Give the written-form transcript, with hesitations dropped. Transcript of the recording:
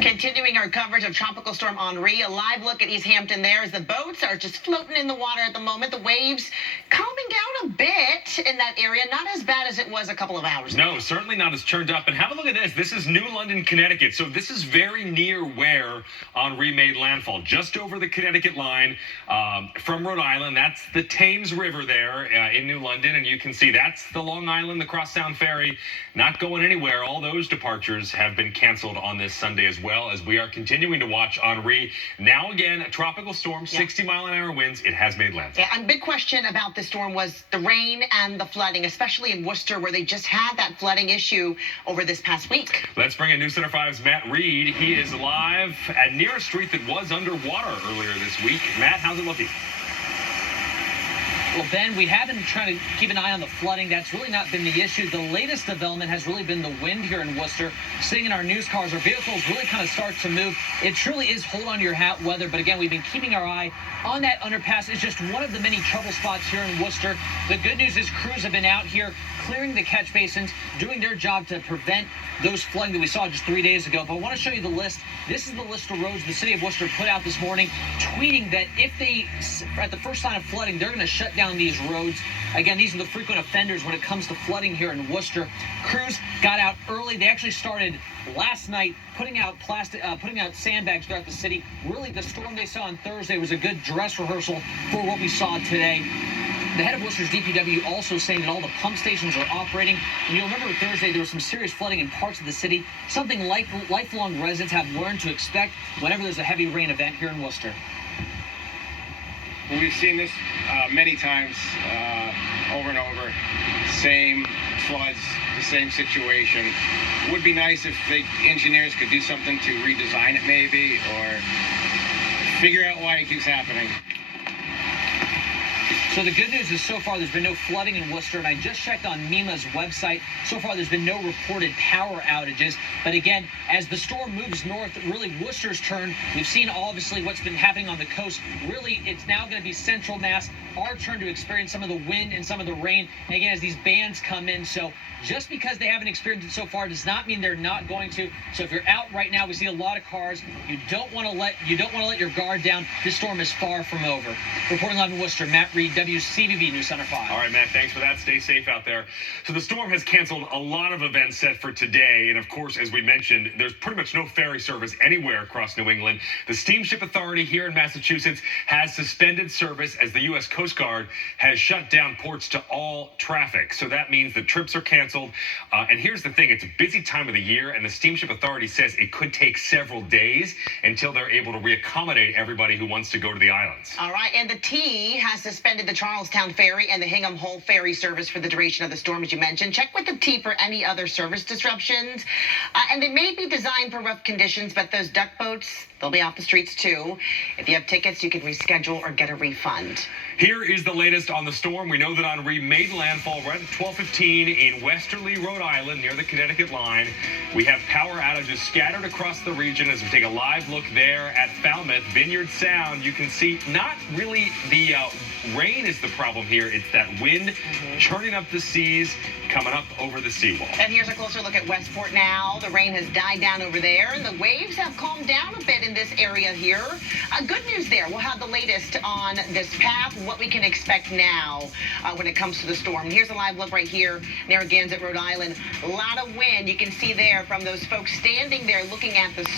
Continuing our coverage of Tropical Storm Henri, a live look at East Hampton there as the boats are just floating in the water at the moment. The waves calming down a bit in that area. Not as bad as it was a couple of hours ago. No, certainly not as churned up. And have a look at this. This is New London, Connecticut. So this is very near where Henri made landfall, just over the Connecticut line from Rhode Island. That's the Thames River there in New London. And you can see that's the Long Island, the Crosstown Ferry, not going anywhere. All those departures have been canceled on this Sunday as well, as we are continuing to watch Henri. Now again, a tropical storm, 60-mile-an-hour winds. It has made landfall. Yeah, and big question about the storm was the rain and the flooding, especially in Worcester, where they just had that flooding issue over this past week. Let's bring in News Center 5's Matt Reed. He is live at near a street that was underwater earlier this week. Matt, how's it looking? Well, Ben, we have been trying to keep an eye on the flooding. That's really not been the issue. The latest development has really been the wind here in Worcester. Seeing in our news cars, our vehicles really kind of start to move. It truly is hold on to your hat weather. But again, we've been keeping our eye on that underpass. It's just one of the many trouble spots here in Worcester. The good news is crews have been out here clearing the catch basins, doing their job to prevent those flooding that we saw just 3 days ago. But I want to show you the list. This is the list of roads the city of Worcester put out this morning, tweeting that if they, at the first sign of flooding, they're going to shut down these roads. Again, these are the frequent offenders when it comes to flooding here in Worcester. Crews got out early. They actually started last night putting out sandbags throughout the city. Really, the storm they saw on Thursday was a good dress rehearsal for what we saw today. The head of Worcester's DPW also saying that all the pump stations are operating. And you'll remember Thursday there was some serious flooding in parts of the city, something lifelong residents have learned to expect whenever there's a heavy rain event here in Worcester. We've seen this many times over and over. Same floods, the same situation. It would be nice if the engineers could do something to redesign it maybe, or figure out why it keeps happening. So the good news is so far there's been no flooding in Worcester, and I just checked on MEMA's website. So far there's been no reported power outages. But again, as the storm moves north, really Worcester's turn. We've seen obviously what's been happening on the coast. Really, it's now going to be Central Mass, our turn to experience some of the wind and some of the rain. And again, as these bands come in, so just because they haven't experienced it so far does not mean they're not going to. So if you're out right now, we see a lot of cars. You don't want to let your guard down. This storm is far from over. Reporting live in Worcester, Matt Reed, WCVB News Center 5. All right, Matt, thanks for that. Stay safe out there. So the storm has canceled a lot of events set for today. And of course, as we mentioned, there's pretty much no ferry service anywhere across New England. The Steamship Authority here in Massachusetts has suspended service as the U.S. Coast Guard has shut down ports to all traffic. So that means the trips are canceled. And here's the thing. It's a busy time of the year, and the Steamship Authority says it could take several days until they're able to reaccommodate everybody who wants to go to the islands. All right, and the T has suspended the Charlestown Ferry and the Hingham Hole Ferry service for the duration of the storm, as you mentioned. Check with the T for any other service disruptions. And they may be designed for rough conditions, but those duck boats, they'll be off the streets too. If you have tickets, you can reschedule or get a refund. Here is the latest on the storm. We know that Henri made landfall right at 12:15 in Westerly, Rhode Island, near the Connecticut line. We have power outages scattered across the region as we take a live look there at Falmouth. Vineyard Sound, you can see not really the rain is the problem here. It's that wind churning up the seas, coming up over the seawall. And here's a closer look at Westport now. The rain has died down over there, and the waves have calmed down a bit in this area here. Good news there. We'll have the latest on this path, what we can expect now when it comes to the storm. Here's a live look right here, Narragansett, Rhode Island. A lot of wind you can see there from those folks standing there looking at the